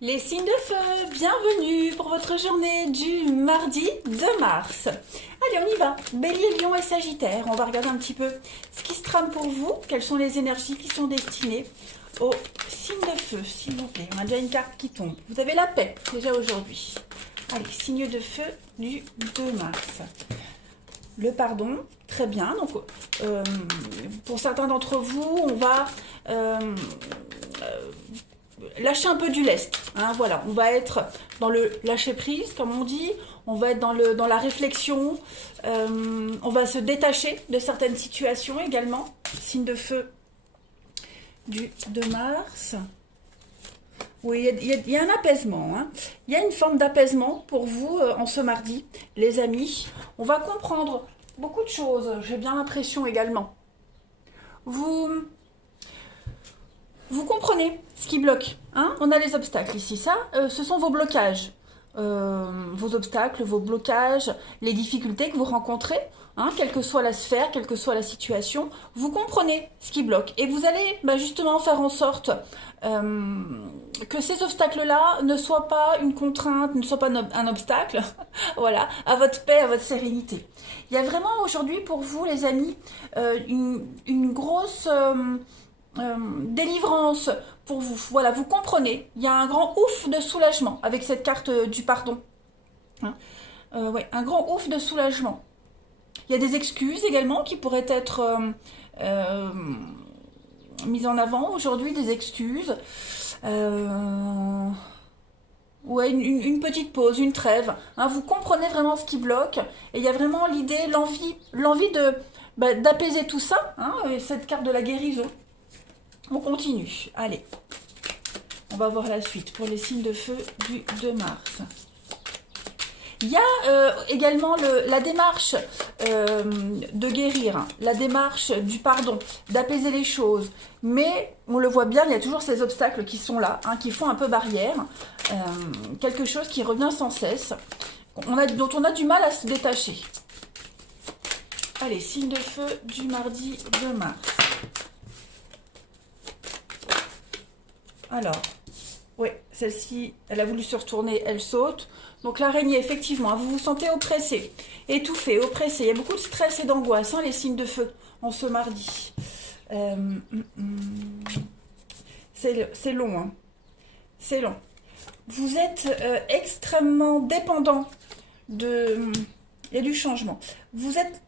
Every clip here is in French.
Les signes de feu, bienvenue pour votre journée du mardi 2 mars. Allez, on y va. Bélier, Lion et Sagittaire. On va regarder un petit peu ce qui se trame pour vous. Quelles sont les énergies qui sont destinées aux signes de feu, s'il vous plaît. On a déjà une carte qui tombe. Vous avez la paix, déjà aujourd'hui. Allez, signe de feu du 2 mars. Le pardon, très bien. Donc, pour certains d'entre vous, on va lâcher un peu du lest. Hein, voilà, on va être dans le lâcher prise, comme on dit. On va être dans la réflexion. On va se détacher de certaines situations également. Signe de feu du 2 mars. Oui, il y a un apaisement. Hein. Il y a une forme d'apaisement pour vous en ce mardi, les amis. On va comprendre beaucoup de choses, j'ai bien l'impression également. Vous comprenez ce qui bloque. Hein. On a les obstacles ici. Ça, ce sont vos blocages. Vos obstacles, vos blocages, les difficultés que vous rencontrez. Hein, quelle que soit la sphère, quelle que soit la situation, vous comprenez ce qui bloque. Et vous allez justement faire en sorte que ces obstacles-là ne soient pas une contrainte, ne soient pas un obstacle voilà, à votre paix, à votre sérénité. Il y a vraiment aujourd'hui pour vous, les amis, une grosse délivrance pour vous. Voilà, vous comprenez. Il y a un grand ouf de soulagement avec cette carte du pardon. Hein, ouais, un grand ouf de soulagement. Il y a des excuses également qui pourraient être mises en avant aujourd'hui, des excuses. Ouais, une petite pause, une trêve. Hein, vous comprenez vraiment ce qui bloque. Et il y a vraiment l'idée, l'envie d'apaiser tout ça. Hein, et cette carte de la guérison. On continue. Allez, on va voir la suite pour les signes de feu du 2 mars. Il y a également la démarche de guérir, hein, la démarche du pardon, d'apaiser les choses. Mais on le voit bien, il y a toujours ces obstacles qui sont là, hein, qui font un peu barrière. Quelque chose qui revient sans cesse, dont on a du mal à se détacher. Allez, signe de feu du mardi 2 mars. Alors, oui, celle-ci, elle a voulu se retourner, elle saute. Donc l'araignée, effectivement, vous vous sentez oppressé, étouffé, oppressé. Il y a beaucoup de stress et d'angoisse, hein, les signes de feu, en ce mardi. C'est long, hein. C'est long. Vous êtes extrêmement dépendant de... Il y a du changement. Vous êtes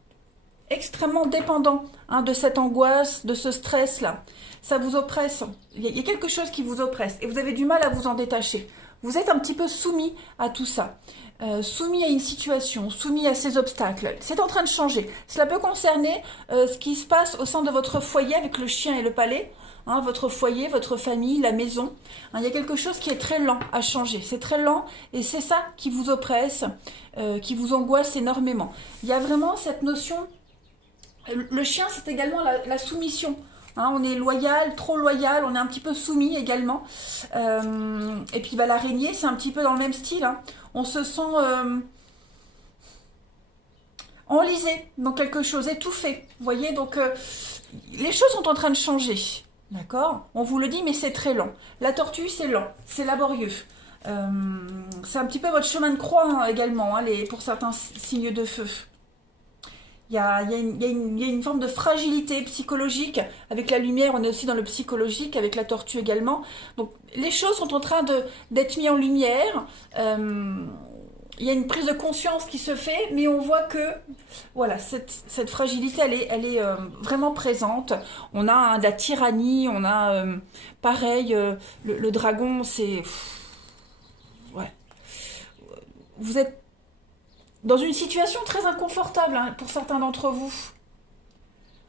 extrêmement dépendant de cette angoisse, de ce stress-là. Ça vous oppresse. Il y a quelque chose qui vous oppresse et vous avez du mal à vous en détacher. Vous êtes un petit peu soumis à tout ça, soumis à une situation, soumis à ces obstacles. C'est en train de changer. Cela peut concerner ce qui se passe au sein de votre foyer avec le chien et le palais, hein, votre foyer, votre famille, la maison. Hein, il y a quelque chose qui est très lent à changer. C'est très lent et c'est ça qui vous oppresse, qui vous angoisse énormément. Il y a vraiment cette notion... Le chien, c'est également la soumission. Hein, on est loyal, trop loyal, on est un petit peu soumis également. Et puis l'araignée, c'est un petit peu dans le même style. Hein. On se sent enlisé dans quelque chose, étouffé. Vous voyez, donc les choses sont en train de changer. D'accord? On vous le dit, mais c'est très lent. La tortue, c'est lent, c'est laborieux. C'est un petit peu votre chemin de croix hein, également, hein, pour certains signes de feu. Il y a une forme de fragilité psychologique. Avec la lumière, on est aussi dans le psychologique, avec la tortue également. Donc, les choses sont en train d'être mises en lumière. Il y a une prise de conscience qui se fait, mais on voit que voilà, cette fragilité, elle est vraiment présente. On a de la tyrannie, on a pareil, le dragon, c'est... Ouais. Vous êtes dans une situation très inconfortable hein, pour certains d'entre vous.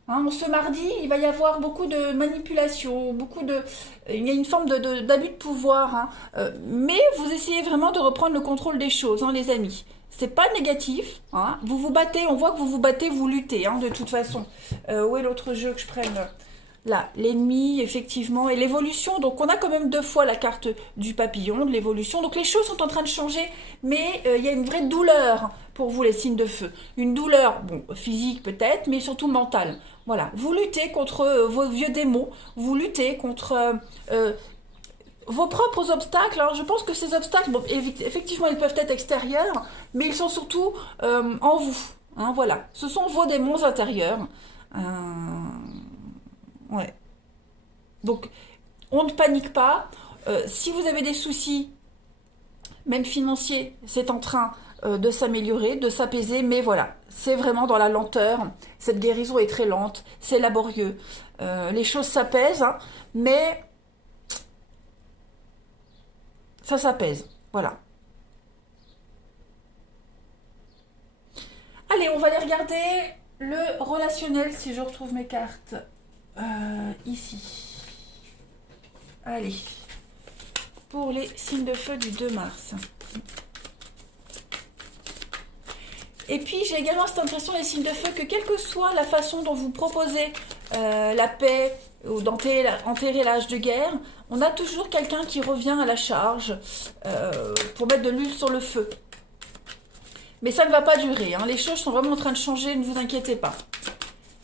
Hein, ce mardi, il va y avoir beaucoup de manipulation, il y a une forme d'abus de pouvoir. Hein, mais vous essayez vraiment de reprendre le contrôle des choses, hein, les amis. C'est pas négatif. Hein, vous vous battez, on voit que vous vous battez, vous luttez, hein, de toute façon. Où est l'autre jeu que je prenne là, l'ennemi, effectivement, et l'évolution. Donc, on a quand même 2 fois la carte du papillon, de l'évolution. Donc, les choses sont en train de changer, mais il y a une vraie douleur pour vous, les signes de feu. Une douleur, bon, physique peut-être, mais surtout mentale. Voilà, vous luttez contre vos vieux démons, vous luttez contre vos propres obstacles. Alors je pense que ces obstacles, bon, effectivement, ils peuvent être extérieurs, mais ils sont surtout en vous. Hein, voilà, ce sont vos démons intérieurs. Ouais. Donc, on ne panique pas. Si vous avez des soucis, même financiers, c'est en train de s'améliorer, de s'apaiser, mais voilà, c'est vraiment dans la lenteur. Cette guérison est très lente, c'est laborieux. Les choses s'apaisent, hein, mais ça s'apaise. Voilà. Allez, on va aller regarder le relationnel, si je retrouve mes cartes. Ici. Allez. Pour les signes de feu du 2 mars. Et puis, j'ai également cette impression, les signes de feu, que quelle que soit la façon dont vous proposez la paix ou d'enterrer l'âge de guerre, on a toujours quelqu'un qui revient à la charge pour mettre de l'huile sur le feu. Mais ça ne va pas durer, hein. Les choses sont vraiment en train de changer, ne vous inquiétez pas.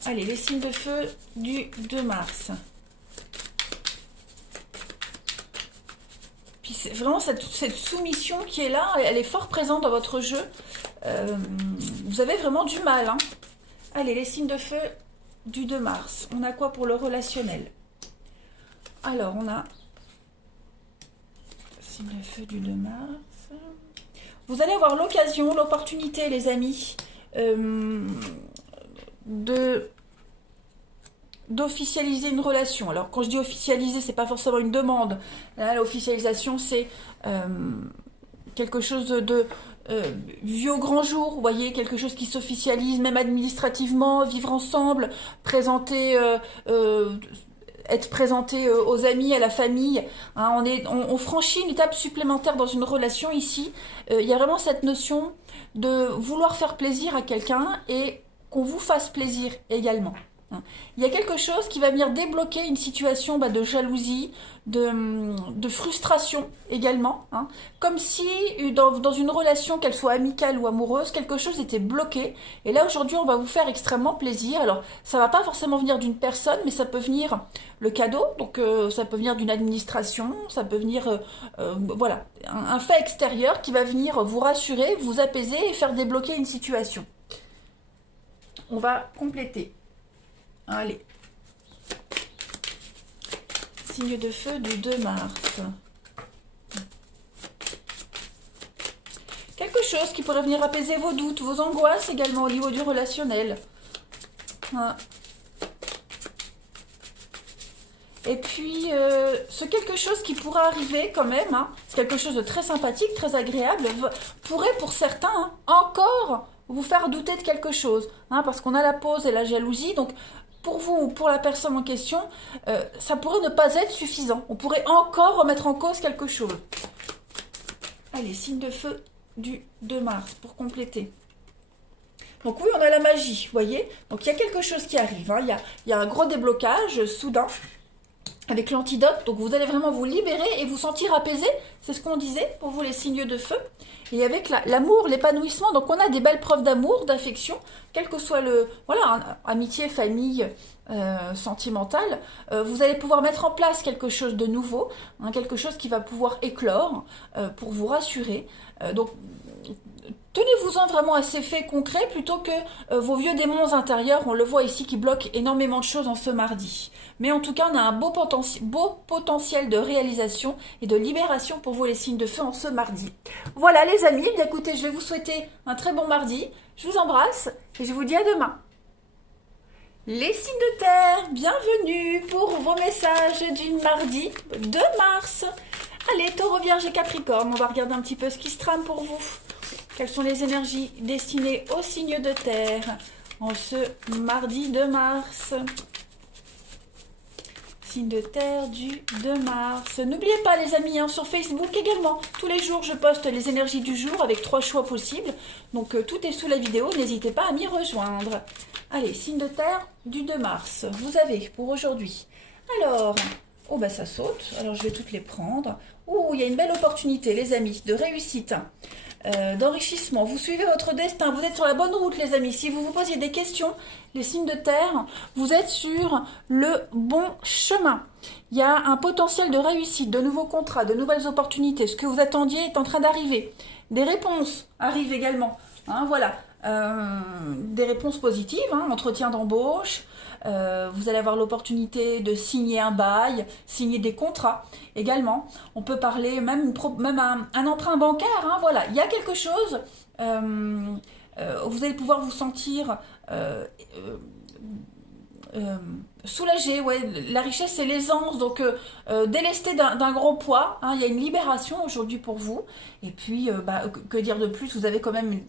Allez, les signes de feu du 2 mars. Puis c'est vraiment cette soumission qui est là, elle est fort présente dans votre jeu. Vous avez vraiment du mal, hein. Allez, les signes de feu du 2 mars. On a quoi pour le relationnel? Alors, on a... Signe de feu du 2 mars. Vous allez avoir l'occasion, l'opportunité, les amis, d'officialiser une relation. Alors, quand je dis officialiser, c'est pas forcément une demande. Là, l'officialisation, c'est quelque chose de vu au grand jour, vous voyez, quelque chose qui s'officialise, même administrativement, vivre ensemble, présenter... être présenté aux amis, à la famille. Hein, on franchit une étape supplémentaire dans une relation ici. Il y a vraiment cette notion de vouloir faire plaisir à quelqu'un et qu'on vous fasse plaisir également. Hein. Il y a quelque chose qui va venir débloquer une situation de jalousie, de frustration également. Hein. Comme si dans une relation, qu'elle soit amicale ou amoureuse, quelque chose était bloqué. Et là aujourd'hui, on va vous faire extrêmement plaisir. Alors, ça va pas forcément venir d'une personne, mais ça peut venir le cadeau. Donc, ça peut venir d'une administration, ça peut venir, voilà, un fait extérieur qui va venir vous rassurer, vous apaiser et faire débloquer une situation. On va compléter. Allez. Signe de feu du 2 mars. Quelque chose qui pourrait venir apaiser vos doutes, vos angoisses également au niveau du relationnel. Hein. Et puis, ce quelque chose qui pourrait arriver quand même, hein, c'est quelque chose de très sympathique, très agréable, pourrait pour certains encore vous faire douter de quelque chose. Hein, parce qu'on a la pause et la jalousie, donc... Pour vous ou pour la personne en question, ça pourrait ne pas être suffisant. On pourrait encore remettre en cause quelque chose. Allez, signe de feu du 2 mars pour compléter. Donc oui, on a la magie, vous voyez. Donc il y a quelque chose qui arrive. Hein. Il y a un gros déblocage soudain avec l'antidote. Donc vous allez vraiment vous libérer et vous sentir apaisé. C'est ce qu'on disait pour vous les signes de feu. Et avec l'amour, l'épanouissement, donc on a des belles preuves d'amour, d'affection, quel que soit le... Voilà, amitié, famille, sentimentale. Vous allez pouvoir mettre en place quelque chose de nouveau, hein, quelque chose qui va pouvoir éclore pour vous rassurer. Donc, tenez-vous-en vraiment à ces faits concrets plutôt que vos vieux démons intérieurs, on le voit ici, qui bloquent énormément de choses en ce mardi. Mais en tout cas, on a un beau potentiel de réalisation et de libération pour vous les signes de feu en ce mardi. Voilà les amis, bien écoutez, je vais vous souhaiter un très bon mardi. Je vous embrasse et je vous dis à demain. Les signes de terre, bienvenue pour vos messages du mardi 2 mars. Allez, Taureau, Vierge et Capricorne, on va regarder un petit peu ce qui se trame pour vous. Quelles sont les énergies destinées aux signes de terre en ce mardi 2 mars? Signe de terre du 2 mars. N'oubliez pas les amis, hein, sur Facebook également, tous les jours je poste les énergies du jour avec 3 choix possibles. Donc tout est sous la vidéo, n'hésitez pas à m'y rejoindre. Allez, signe de terre du 2 mars. Vous avez pour aujourd'hui. Alors, oh bah ça saute, alors je vais toutes les prendre. Oh, il y a une belle opportunité les amis, de réussite. d'enrichissement. Vous suivez votre destin, vous êtes sur la bonne route les amis. Si vous vous posiez des questions, les signes de terre, vous êtes sur le bon chemin. Il y a un potentiel de réussite, de nouveaux contrats, de nouvelles opportunités. Ce que vous attendiez est en train d'arriver. Des réponses arrivent également. Hein, voilà. Des réponses positives, hein, entretien d'embauche. Vous allez avoir l'opportunité de signer un bail, signer des contrats également. On peut parler même, un emprunt bancaire. Hein, voilà, il y a quelque chose. Vous allez pouvoir vous sentir soulagé. Ouais, la richesse, c'est l'aisance. Donc, délesté d'un gros poids. Hein, il y a une libération aujourd'hui pour vous. Et puis, que dire de plus? Vous avez quand même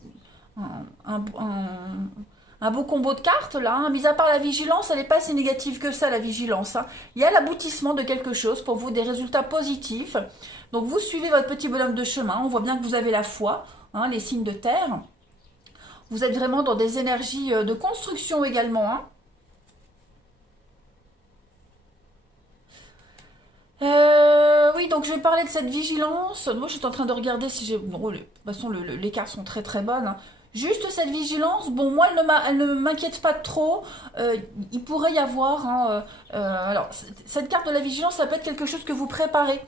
un beau combo de cartes là, hein. Mis à part la vigilance, elle n'est pas si négative que ça la vigilance. Hein. Il y a l'aboutissement de quelque chose pour vous, des résultats positifs. Donc vous suivez votre petit bonhomme de chemin, on voit bien que vous avez la foi, hein, les signes de terre. Vous êtes vraiment dans des énergies de construction également. Hein. Oui, donc je vais parler de cette vigilance. Moi, je suis en train de regarder si j'ai... Bon, de toute façon, les cartes sont très très bonnes. Hein. Juste cette vigilance, bon, moi, elle ne m'inquiète pas trop. Il pourrait y avoir... Hein, alors, cette carte de la vigilance, ça peut être quelque chose que vous préparez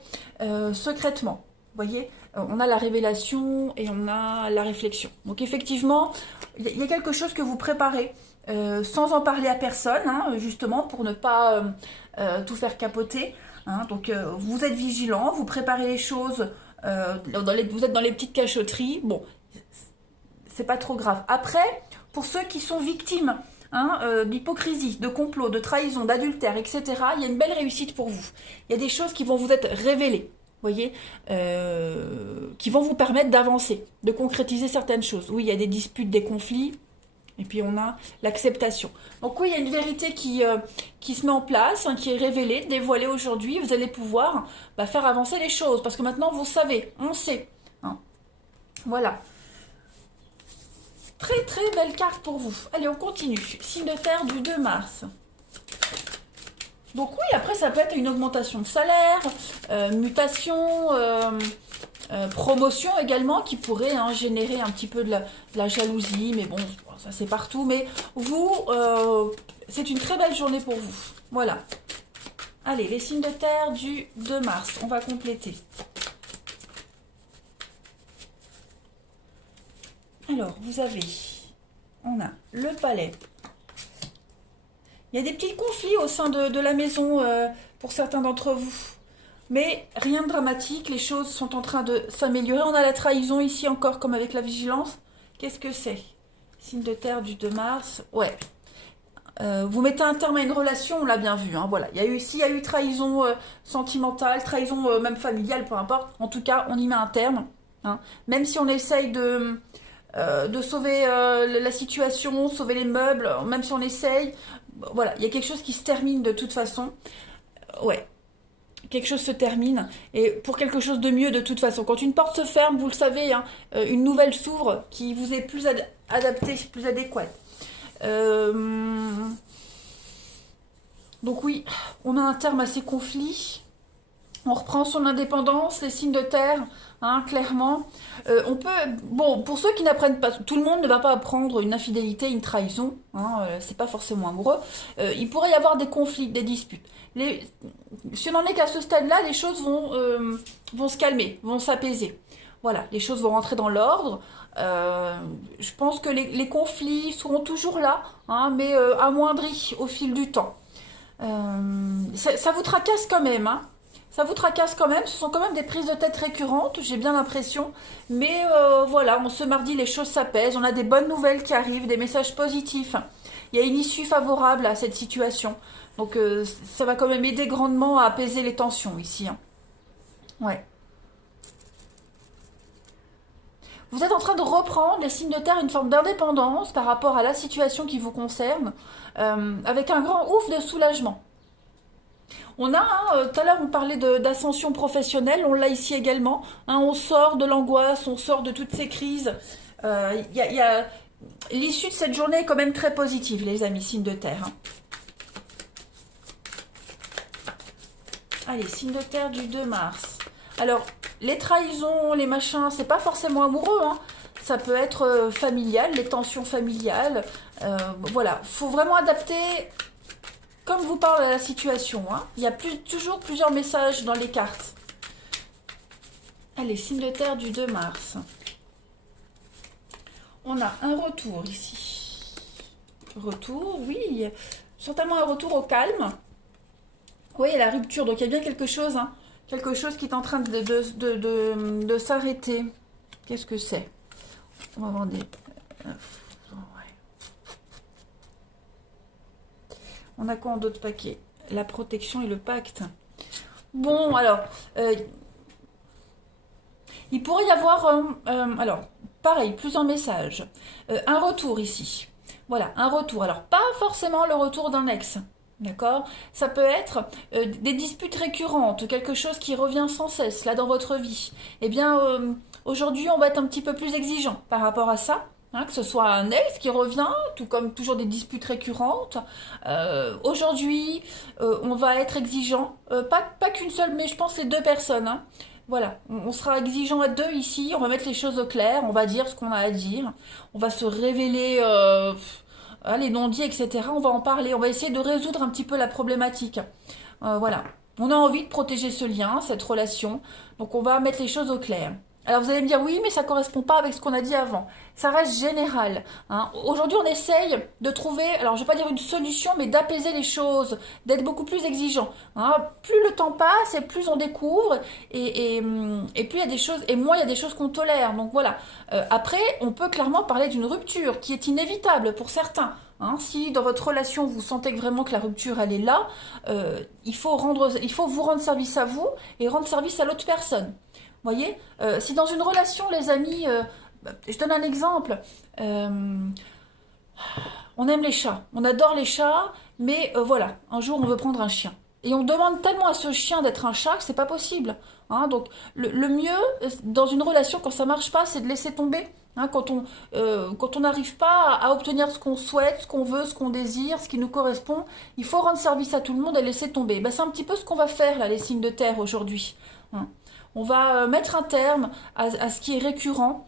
secrètement. Vous voyez, on a la révélation et on a la réflexion. Donc, effectivement, il y a quelque chose que vous préparez sans en parler à personne, hein, justement, pour ne pas tout faire capoter. Hein, donc vous êtes vigilant, vous préparez les choses, vous êtes dans les petites cachotteries, bon, c'est pas trop grave. Après, pour ceux qui sont victimes hein, d'hypocrisie, de complot, de trahison, d'adultère, etc., il y a une belle réussite pour vous. Il y a des choses qui vont vous être révélées, voyez, qui vont vous permettre d'avancer, de concrétiser certaines choses. Oui, il y a des disputes, des conflits. Et puis on a l'acceptation. Donc oui, il y a une vérité qui se met en place, hein, qui est révélée, dévoilée aujourd'hui. Vous allez pouvoir faire avancer les choses. Parce que maintenant, vous savez, on sait. Hein. Voilà. Très très belle carte pour vous. Allez, on continue. Signe de terre du 2 mars. Donc oui, après ça peut être une augmentation de salaire, mutation, promotion également qui pourrait hein, générer un petit peu de la jalousie. Mais bon, ça c'est partout. Mais vous, c'est une très belle journée pour vous. Voilà. Allez, les signes de terre du 2 mars. On va compléter. Alors, on a le palais. Il y a des petits conflits au sein de la maison pour certains d'entre vous. Mais rien de dramatique, les choses sont en train de s'améliorer. On a la trahison ici encore comme avec la vigilance. Qu'est-ce que c'est? Signe de terre du 2 mars. Ouais. Vous mettez un terme à une relation, on l'a bien vu. Hein, voilà. S'il y a eu trahison sentimentale, trahison même familiale, peu importe. En tout cas, on y met un terme. Hein. Même si on essaye de sauver la situation, sauver les meubles, même si on essaye, voilà, il y a quelque chose qui se termine de toute façon. Ouais, quelque chose se termine, et pour quelque chose de mieux de toute façon. Quand une porte se ferme, vous le savez, hein, une nouvelle s'ouvre qui vous est plus adaptée, plus adéquate. Donc oui, on a un terme à ces conflits. On reprend son indépendance, les signes de terre, hein, clairement. On peut, bon, pour ceux qui n'apprennent pas, tout le monde ne va pas apprendre une infidélité, une trahison, hein, c'est pas forcément amoureux. Il pourrait y avoir des conflits, des disputes. Si on n'en est qu'à ce stade-là, les choses vont se calmer, vont s'apaiser. Voilà, les choses vont rentrer dans l'ordre. Je pense que les conflits seront toujours là, hein, mais amoindris au fil du temps. Ça vous tracasse quand même, hein. Ça vous tracasse quand même, ce sont quand même des prises de tête récurrentes, j'ai bien l'impression. Mais voilà, ce mardi, les choses s'apaisent, on a des bonnes nouvelles qui arrivent, des messages positifs. Il y a une issue favorable à cette situation. Donc ça va quand même aider grandement à apaiser les tensions ici. Hein. Ouais. Vous êtes en train de reprendre, les signes de terre, une forme d'indépendance par rapport à la situation qui vous concerne, avec un grand ouf de soulagement. On a, hein, tout à l'heure on parlait d'ascension professionnelle, on l'a ici également. Hein, on sort de l'angoisse, on sort de toutes ces crises. L'issue de cette journée est quand même très positive, les amis, signes de terre. Hein. Allez, signe de terre du 2 mars. Alors, les trahisons, les machins, c'est pas forcément amoureux, hein. Ça peut être familial, les tensions familiales. Voilà, faut vraiment adapter comme vous parle la situation, hein. Il y a toujours plusieurs messages dans les cartes. Allez, signe de terre du 2 mars. On a un retour ici. Retour, oui. Certainement un retour au calme. Oui, il y a la rupture, donc il y a bien quelque chose, hein. Quelque chose qui est en train de s'arrêter. Qu'est-ce que c'est? On va voir des... On a quoi en d'autres paquets? La protection et le pacte. Bon, alors... il pourrait y avoir... alors, pareil, plusieurs messages. Un retour ici. Voilà, un retour. Alors, pas forcément le retour d'un ex. D'accord? Ça peut être des disputes récurrentes, quelque chose qui revient sans cesse, là, dans votre vie. Eh bien, aujourd'hui, on va être un petit peu plus exigeant par rapport à ça. Hein, que ce soit un ex qui revient, tout comme toujours des disputes récurrentes. Aujourd'hui, on va être exigeant. Pas qu'une seule, mais je pense les deux personnes. Hein. Voilà, on sera exigeant à deux ici. On va mettre les choses au clair. On va dire ce qu'on a à dire. On va se révéler les non-dits, etc. On va en parler. On va essayer de résoudre un petit peu la problématique. Voilà. On a envie de protéger ce lien, cette relation. Donc on va mettre les choses au clair. Alors vous allez me dire, oui, mais ça ne correspond pas avec ce qu'on a dit avant. Ça reste général. Hein. Aujourd'hui, on essaye de trouver, alors je ne vais pas dire une solution, mais d'apaiser les choses, d'être beaucoup plus exigeant. Hein. Plus le temps passe, et plus on découvre, et plus il y a des choses, et moins il y a des choses qu'on tolère. Donc voilà. Après, on peut clairement parler d'une rupture qui est inévitable pour certains. Hein, si dans votre relation vous sentez que vraiment que la rupture elle est là, il faut vous rendre service à vous et rendre service à l'autre personne. Voyez, si dans une relation, les amis, je donne un exemple, on aime les chats, on adore les chats, mais voilà, un jour on veut prendre un chien. Et on demande tellement à ce chien d'être un chat que c'est pas possible. Hein, donc le mieux dans une relation quand ça marche pas, c'est de laisser tomber. Hein, quand on n'arrive pas à obtenir ce qu'on souhaite, ce qu'on veut, ce qu'on désire, ce qui nous correspond, il faut rendre service à tout le monde et laisser tomber. Ben, c'est un petit peu ce qu'on va faire là, les signes de terre aujourd'hui. Hein. On va mettre un terme à ce qui est récurrent.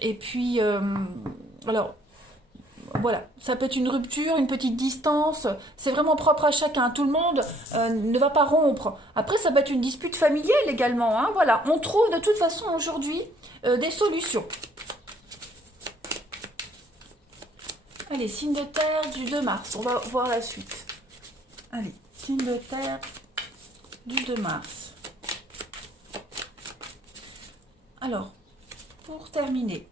Et puis, alors, voilà, ça peut être une rupture, une petite distance. C'est vraiment propre à chacun. Tout le monde ne va pas rompre. Après, ça peut être une dispute familiale également. Hein, voilà, on trouve de toute façon aujourd'hui des solutions. Allez, signe de terre du 2 mars. On va voir la suite. Allez, signe de terre du 2 mars. Alors, pour terminer,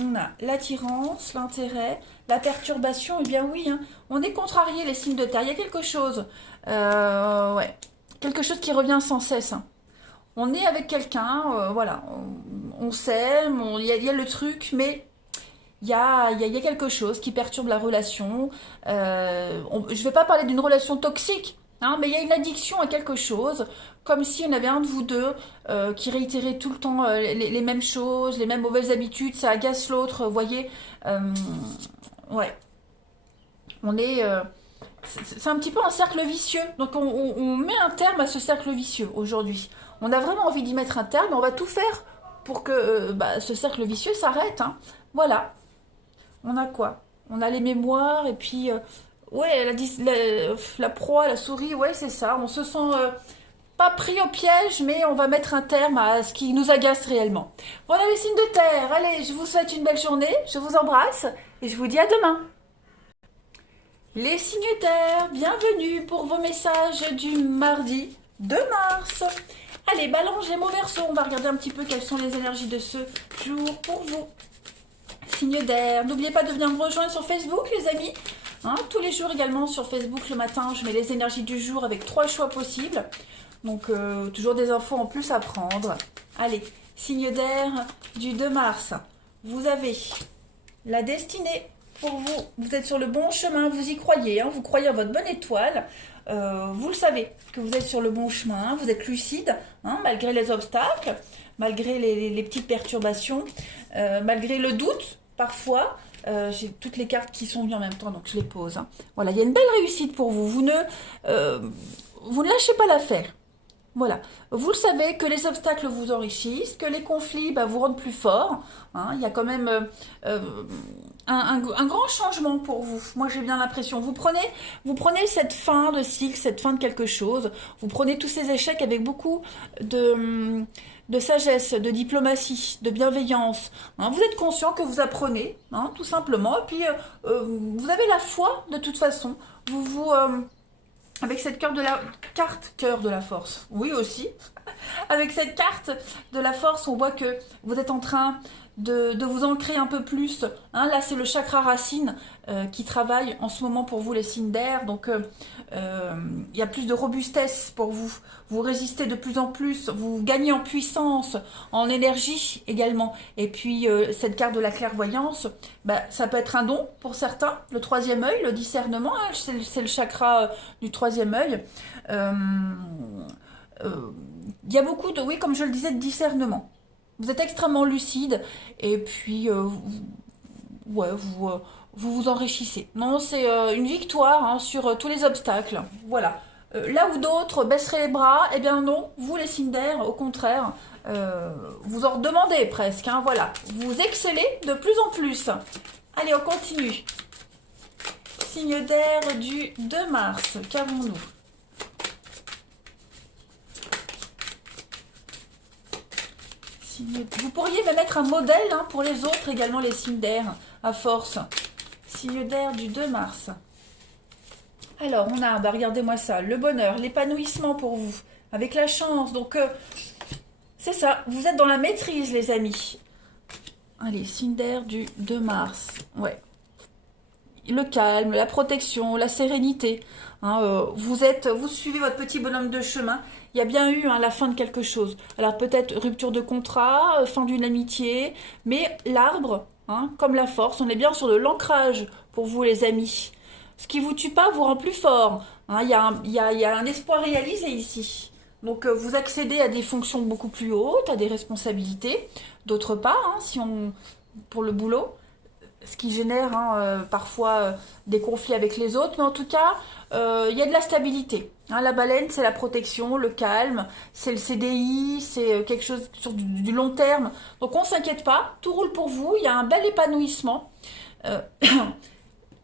on a l'attirance, l'intérêt, la perturbation. Eh bien oui, hein, on est contrarié les signes de terre. Il y a quelque chose, ouais, quelque chose qui revient sans cesse. Hein. On est avec quelqu'un, voilà, on s'aime, il y a le truc, mais il y a quelque chose qui perturbe la relation. Je ne vais pas parler d'une relation toxique. Hein, mais il y a une addiction à quelque chose, comme si on avait un de vous deux qui réitérait tout le temps les mêmes choses, les mêmes mauvaises habitudes, ça agace l'autre, vous voyez. Ouais, on est... c'est un petit peu un cercle vicieux, donc on met un terme à ce cercle vicieux aujourd'hui. On a vraiment envie d'y mettre un terme, et on va tout faire pour que ce cercle vicieux s'arrête. Hein. Voilà, on a quoi? On a les mémoires, et puis... ouais, la proie, la souris, ouais, c'est ça. On se sent pas pris au piège, mais on va mettre un terme à ce qui nous agace réellement. Voilà les signes de terre. Allez, je vous souhaite une belle journée. Je vous embrasse et je vous dis à demain. Les signes de terre, bienvenue pour vos messages du mardi 2 mars. Allez, Balance, Gémeaux, Verseau. On va regarder un petit peu quelles sont les énergies de ce jour pour vous. Signes d'air. N'oubliez pas de venir me rejoindre sur Facebook, les amis. Hein, tous les jours également sur Facebook le matin, je mets les énergies du jour avec 3 choix possibles. Donc toujours des infos en plus à prendre. Allez, signe d'air du 2 mars. Vous avez la destinée pour vous. Vous êtes sur le bon chemin, vous y croyez. Hein, vous croyez en votre bonne étoile. Vous le savez que vous êtes sur le bon chemin. Vous êtes lucide hein, malgré les obstacles, malgré les petites perturbations, malgré le doute parfois. J'ai toutes les cartes qui sont venues en même temps, donc je les pose. Hein. Voilà, il y a une belle réussite pour vous. Vous ne lâchez pas l'affaire. Voilà, vous le savez que les obstacles vous enrichissent, que les conflits bah, vous rendent plus fort. Hein. Il y a quand même un grand changement pour vous. Moi j'ai bien l'impression. Vous prenez cette fin de cycle, cette fin de quelque chose. Vous prenez tous ces échecs avec beaucoup de sagesse, de diplomatie, de bienveillance. Hein. Vous êtes conscient que vous apprenez, hein, tout simplement. Et puis vous avez la foi de toute façon. Avec cette carte cœur de la force, oui aussi. Avec cette carte de la force, on voit que vous êtes en train de vous ancrer un peu plus. Hein, là, c'est le chakra racine qui travaille en ce moment pour vous, les signes d'air. Donc, il y a plus de robustesse pour vous. Vous résistez de plus en plus. Vous gagnez en puissance, en énergie également. Et puis, cette carte de la clairvoyance, bah, ça peut être un don pour certains. Le troisième œil, le discernement, hein, c'est le chakra du troisième œil. Il y a beaucoup de, oui, comme je le disais, de discernement. Vous êtes extrêmement lucide et puis ouais, vous enrichissez. Non, c'est une victoire hein, sur tous les obstacles. Voilà. Là où d'autres baisseraient les bras, eh bien non, vous les signes d'air, au contraire, vous en demandez presque. Hein, voilà. Vous excellez de plus en plus. Allez, on continue. Signe d'air du 2 mars. Qu'avons-nous? Vous pourriez même mettre un modèle hein, pour les autres également, les signes d'air, à force. Signe d'air du 2 mars. Alors, on a, bah, regardez-moi ça, le bonheur, l'épanouissement pour vous, avec la chance. Donc, c'est ça, vous êtes dans la maîtrise, les amis. Allez, signe d'air du 2 mars. Ouais. Le calme, la protection, la sérénité. Hein, vous suivez votre petit bonhomme de chemin. Il y a bien eu hein, la fin de quelque chose. Alors peut-être rupture de contrat, fin d'une amitié, mais l'arbre, hein, comme la force, on est bien sur de l'ancrage pour vous les amis. Ce qui vous tue pas vous rend plus fort. Hein, il y a un espoir réalisé ici. Donc vous accédez à des fonctions beaucoup plus hautes, à des responsabilités. D'autre part, hein, pour le boulot, ce qui génère hein, parfois des conflits avec les autres, mais en tout cas, il y a de la stabilité. Hein, la baleine, c'est la protection, le calme, c'est le CDI, c'est quelque chose sur du long terme. Donc on ne s'inquiète pas, tout roule pour vous, il y a un bel épanouissement.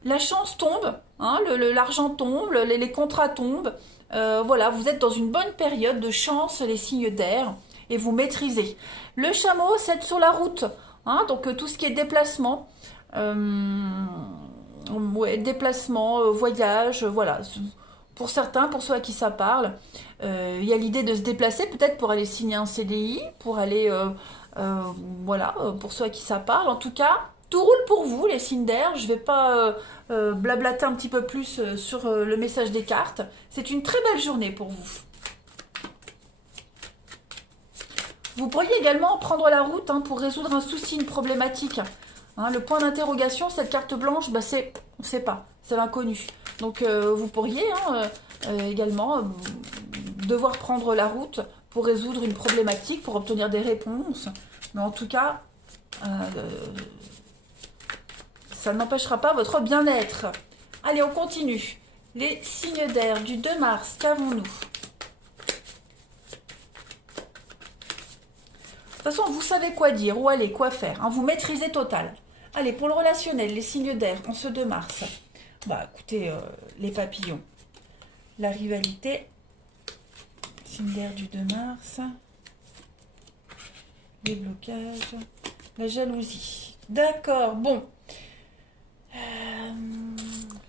La chance tombe, hein, l'argent tombe, les contrats tombent. Voilà, vous êtes dans une bonne période de chance, les signes d'air, et vous maîtrisez. Le chameau, c'est sur la route, hein, donc tout ce qui est déplacement. Ouais, déplacement, voyage, voilà. Pour certains, pour ceux à qui ça parle, il y a l'idée de se déplacer peut-être pour aller signer un CDI, pour aller, voilà, pour ceux à qui ça parle. En tout cas, tout roule pour vous, les signes d'air. Je ne vais pas blablater un petit peu plus sur le message des cartes. C'est une très belle journée pour vous. Vous pourriez également prendre la route hein, pour résoudre un souci, une problématique. Hein, le point d'interrogation, cette carte blanche, bah, on ne sait pas, c'est l'inconnu. Donc vous pourriez hein, également devoir prendre la route pour résoudre une problématique, pour obtenir des réponses. Mais en tout cas, ça n'empêchera pas votre bien-être. Allez, on continue. Les signes d'air du 2 mars, qu'avons-nous? De toute façon, vous savez quoi dire, où aller, quoi faire. Hein, vous maîtrisez total. Allez, pour le relationnel, les signes d'air en ce 2 mars. Bah, écoutez, les papillons. La rivalité. Signe d'air du 2 mars. Les blocages. La jalousie. D'accord, bon.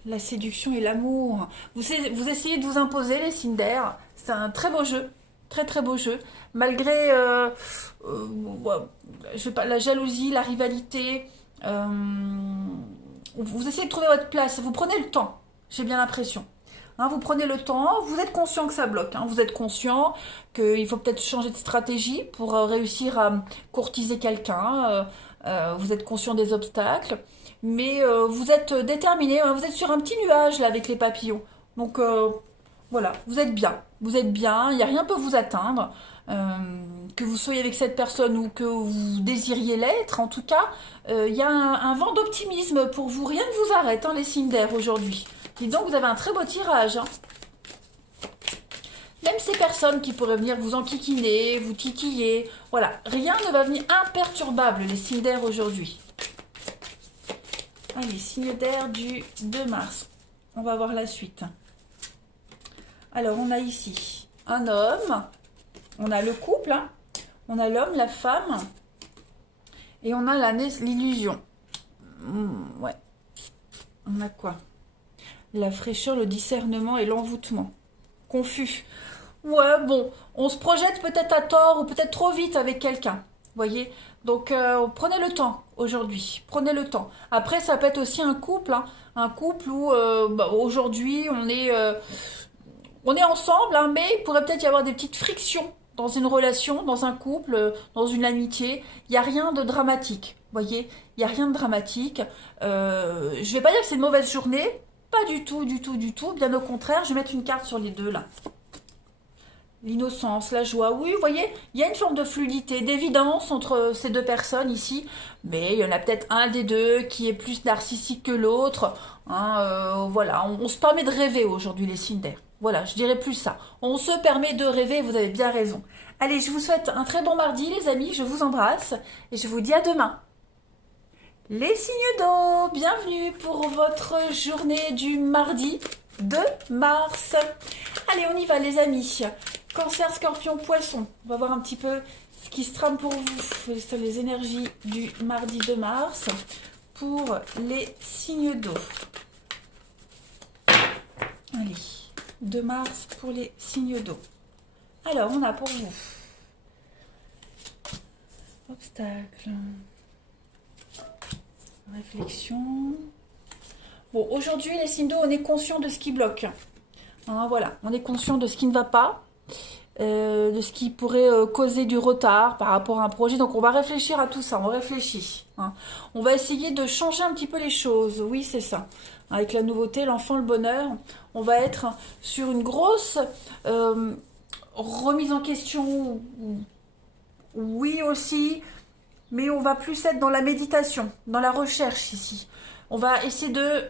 La séduction et l'amour. Vous essayez de vous imposer, les signes d'air. C'est un très beau jeu. Très très beau jeu. Malgré je sais pas, la jalousie, la rivalité, vous essayez de trouver votre place. Vous prenez le temps, j'ai bien l'impression. Hein, vous prenez le temps, vous êtes conscient que ça bloque. Hein, vous êtes conscient qu'il faut peut-être changer de stratégie pour réussir à courtiser quelqu'un. Vous êtes conscient des obstacles. Mais vous êtes déterminé. Hein, vous êtes sur un petit nuage là avec les papillons. Donc voilà, vous êtes bien. Vous êtes bien, il n'y a rien peut vous atteindre. Que vous soyez avec cette personne ou que vous désiriez l'être, en tout cas, il y a un vent d'optimisme pour vous. Rien ne vous arrête, hein, les signes d'air aujourd'hui. Dites donc, vous avez un très beau tirage. Hein. Même ces personnes qui pourraient venir vous enquiquiner, vous titiller, voilà, rien ne va venir imperturbable, les signes d'air aujourd'hui. Allez, signe d'air du 2 mars. On va voir la suite. Alors, on a ici un homme, on a le couple, hein, on a l'homme, la femme, et on a l'illusion. Ouais. On a quoi? La fraîcheur, le discernement et l'envoûtement. Confus. Ouais, bon, on se projette peut-être à tort ou peut-être trop vite avec quelqu'un. Voyez? Donc, prenez le temps aujourd'hui. Prenez le temps. Après, ça peut être aussi un couple. Hein, un couple où aujourd'hui, on est ensemble, hein, mais il pourrait peut-être y avoir des petites frictions dans une relation, dans un couple, dans une amitié. Il n'y a rien de dramatique. Voyez? Il n'y a rien de dramatique. Je ne vais pas dire que c'est une mauvaise journée. Pas du tout, du tout, du tout. Bien au contraire, je vais mettre une carte sur les deux, là. L'innocence, la joie, oui, vous voyez, il y a une forme de fluidité, d'évidence entre ces deux personnes ici, mais il y en a peut-être un des deux qui est plus narcissique que l'autre, hein, voilà, on se permet de rêver aujourd'hui les signes d'air, voilà, je dirais plus ça, on se permet de rêver, vous avez bien raison. Allez, je vous souhaite un très bon mardi les amis, je vous embrasse et je vous dis à demain. Les signes d'eau, bienvenue pour votre journée du mardi 2 mars. Allez, on y va les amis. Cancer, Scorpion, Poisson. On va voir un petit peu ce qui se trame pour vous. Les énergies du mardi 2 mars pour les signes d'eau. Allez, 2 mars pour les signes d'eau. Alors, on a pour vous obstacle, réflexion. Bon, aujourd'hui, les signes d'eau, on est conscient de ce qui bloque. Hein, voilà, on est conscient de ce qui ne va pas. De ce qui pourrait causer du retard par rapport à un projet. Donc on va réfléchir à tout ça, on réfléchit. Hein. On va essayer de changer un petit peu les choses, oui c'est ça. Avec la nouveauté, l'enfant, le bonheur, on va être sur une grosse remise en question, oui aussi, mais on va plus être dans la méditation, dans la recherche ici. On va essayer de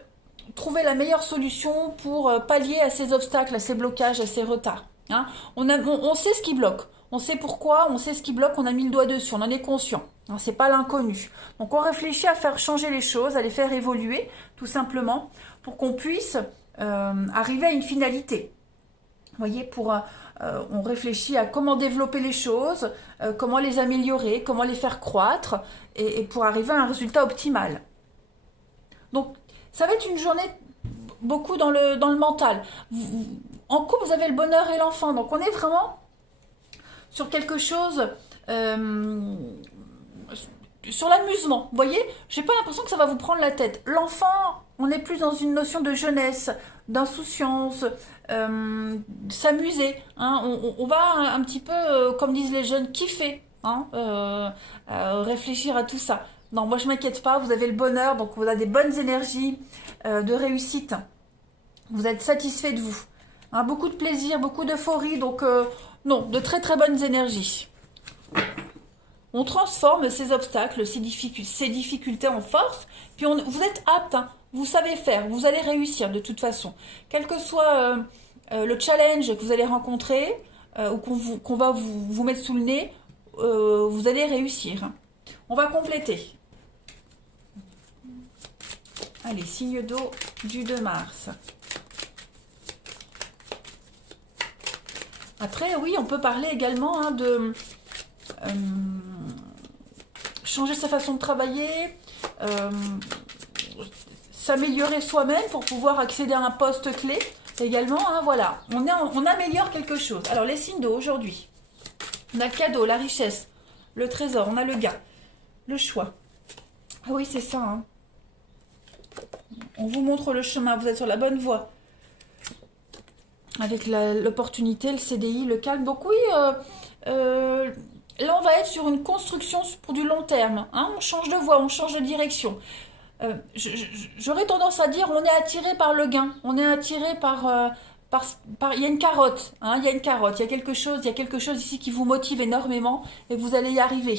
trouver la meilleure solution pour pallier à ces obstacles, à ces blocages, à ces retards. Hein, on sait ce qui bloque, on sait pourquoi, on sait ce qui bloque, on a mis le doigt dessus, on en est conscient. Hein, c'est pas l'inconnu. Donc on réfléchit à faire changer les choses, à les faire évoluer, tout simplement, pour qu'on puisse arriver à une finalité. Vous voyez, on réfléchit à comment développer les choses, comment les améliorer, comment les faire croître, et pour arriver à un résultat optimal. Donc ça va être une journée beaucoup dans le mental. En couple, vous avez le bonheur et l'enfant. Donc, on est vraiment sur quelque chose, sur l'amusement. Vous voyez, j'ai pas l'impression que ça va vous prendre la tête. L'enfant, on est plus dans une notion de jeunesse, d'insouciance, s'amuser. Hein. On va un petit peu, comme disent les jeunes, kiffer. Hein, réfléchir à tout ça. Non, moi, je m'inquiète pas. Vous avez le bonheur, donc vous avez des bonnes énergies de réussite. Vous êtes satisfait de vous. Hein, beaucoup de plaisir, beaucoup d'euphorie, donc non, de très très bonnes énergies. On transforme ces obstacles, ces difficultés en force, puis vous êtes apte, hein, vous savez faire, vous allez réussir de toute façon. Quel que soit le challenge que vous allez rencontrer, ou qu'on va vous mettre sous le nez, vous allez réussir. Hein. On va compléter. Allez, signe d'eau du 2 mars. Après, oui, on peut parler également hein, de changer sa façon de travailler, s'améliorer soi-même pour pouvoir accéder à un poste clé également. Hein, voilà, on améliore quelque chose. Alors, les signes d'eau aujourd'hui, on a le cadeau, la richesse, le trésor, on a le gain, le choix. Ah oui, c'est ça. Hein. On vous montre le chemin, vous êtes sur la bonne voie. Avec l'opportunité, le CDI, le calme. Donc oui, là on va être sur une construction pour du long terme. Hein, on change de voie, on change de direction. J'aurais tendance à dire on est attiré par le gain. On est attiré par... il y a une carotte. Hein, il y a une carotte. Il y a quelque chose ici qui vous motive énormément et vous allez y arriver.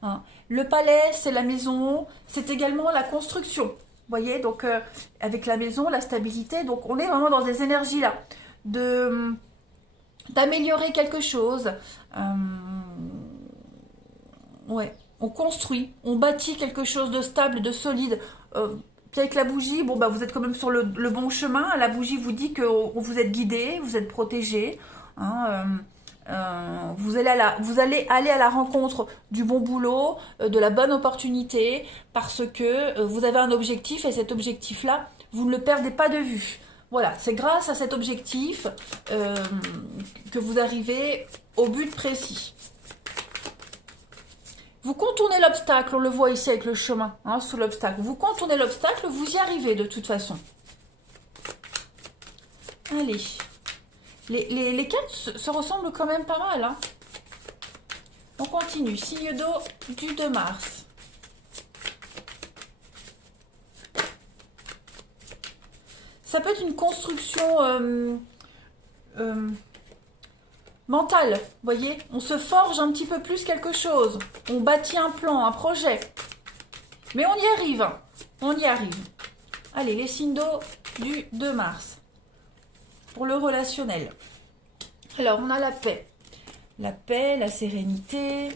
Hein. Le palais, c'est la maison. C'est également la construction. Vous voyez, donc avec la maison, la stabilité. Donc on est vraiment dans des énergies là. De d'améliorer quelque chose. Ouais, on construit, on bâtit quelque chose de stable, de solide. Puis avec la bougie, bon bah vous êtes quand même sur le bon chemin. La bougie vous dit que vous êtes guidé, vous êtes protégé. Hein, vous allez aller à la rencontre du bon boulot, de la bonne opportunité, parce que vous avez un objectif et cet objectif-là, vous ne le perdez pas de vue. Voilà, c'est grâce à cet objectif que vous arrivez au but précis. Vous contournez l'obstacle, on le voit ici avec le chemin, hein, sous l'obstacle. Vous contournez l'obstacle, vous y arrivez de toute façon. Allez. Les cartes se ressemblent quand même pas mal. Hein. On continue. Signe d'eau du 2 mars. Ça peut être une construction mentale, vous voyez. On se forge un petit peu plus quelque chose. On bâtit un plan, un projet. Mais on y arrive. On y arrive. Allez, les signes d'eau du 2 mars. Pour le relationnel. Alors, on a la paix. La paix, la sérénité.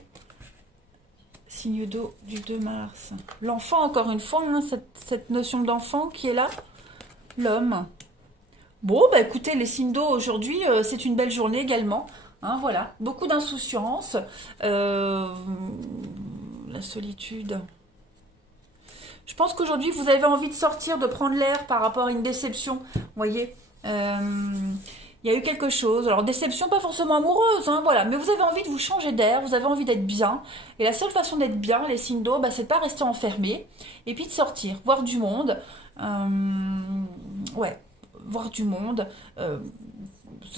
Signe d'eau du 2 mars. L'enfant, encore une fois, hein, cette notion d'enfant qui est là. L'homme. Bon, bah écoutez, les signes d'eau aujourd'hui, c'est une belle journée également. Hein, voilà, beaucoup d'insouciance. La solitude. Je pense qu'aujourd'hui, vous avez envie de sortir, de prendre l'air par rapport à une déception. Vous voyez, il y a eu quelque chose. Alors, déception pas forcément amoureuse, hein, voilà. Mais vous avez envie de vous changer d'air, vous avez envie d'être bien. Et la seule façon d'être bien, les signes d'eau, bah, c'est de pas rester enfermé. Et puis de sortir, voir du monde. Ouais, voir du monde.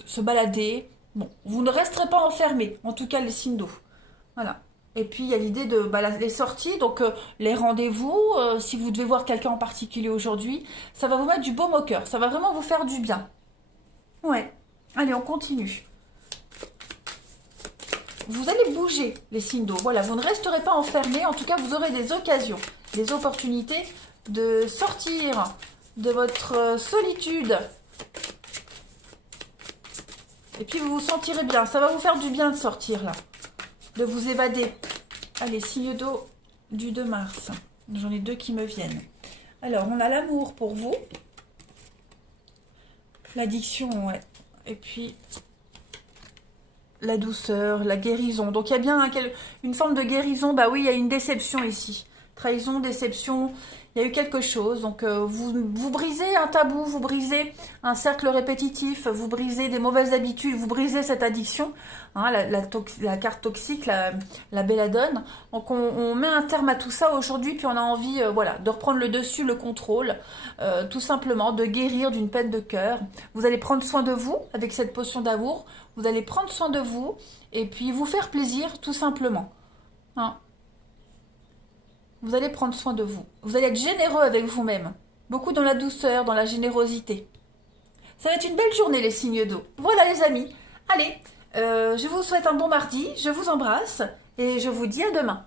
Se balader. Bon, vous ne resterez pas enfermé, en tout cas les signes d'eau. Voilà. Et puis il y a l'idée de les sorties, donc les rendez-vous, si vous devez voir quelqu'un en particulier aujourd'hui, ça va vous mettre du baume au cœur, ça va vraiment vous faire du bien. Ouais. Allez, on continue. Vous allez bouger les signes d'eau. Voilà, vous ne resterez pas enfermés, en tout cas vous aurez des occasions, des opportunités de sortir de votre solitude. Et puis vous vous sentirez bien. Ça va vous faire du bien de sortir là. De vous évader. Allez, signe d'eau du 2 mars. J'en ai deux qui me viennent. Alors, on a l'amour pour vous. L'addiction, ouais. Et puis, la douceur, la guérison. Donc, il y a bien une forme de guérison. Bah oui, il y a une déception ici. Trahison, déception. Il y a eu quelque chose, donc vous brisez un tabou, vous brisez un cercle répétitif, vous brisez des mauvaises habitudes, vous brisez cette addiction, hein, la carte toxique, la belladone. Donc on met un terme à tout ça aujourd'hui, puis on a envie voilà, de reprendre le dessus, le contrôle, tout simplement, de guérir d'une peine de cœur. Vous allez prendre soin de vous avec cette potion d'amour, vous allez prendre soin de vous, et puis vous faire plaisir, tout simplement. Hein. Vous allez prendre soin de vous. Vous allez être généreux avec vous-même. Beaucoup dans la douceur, dans la générosité. Ça va être une belle journée, les signes d'eau. Voilà, les amis. Allez, je vous souhaite un bon mardi. Je vous embrasse et je vous dis à demain.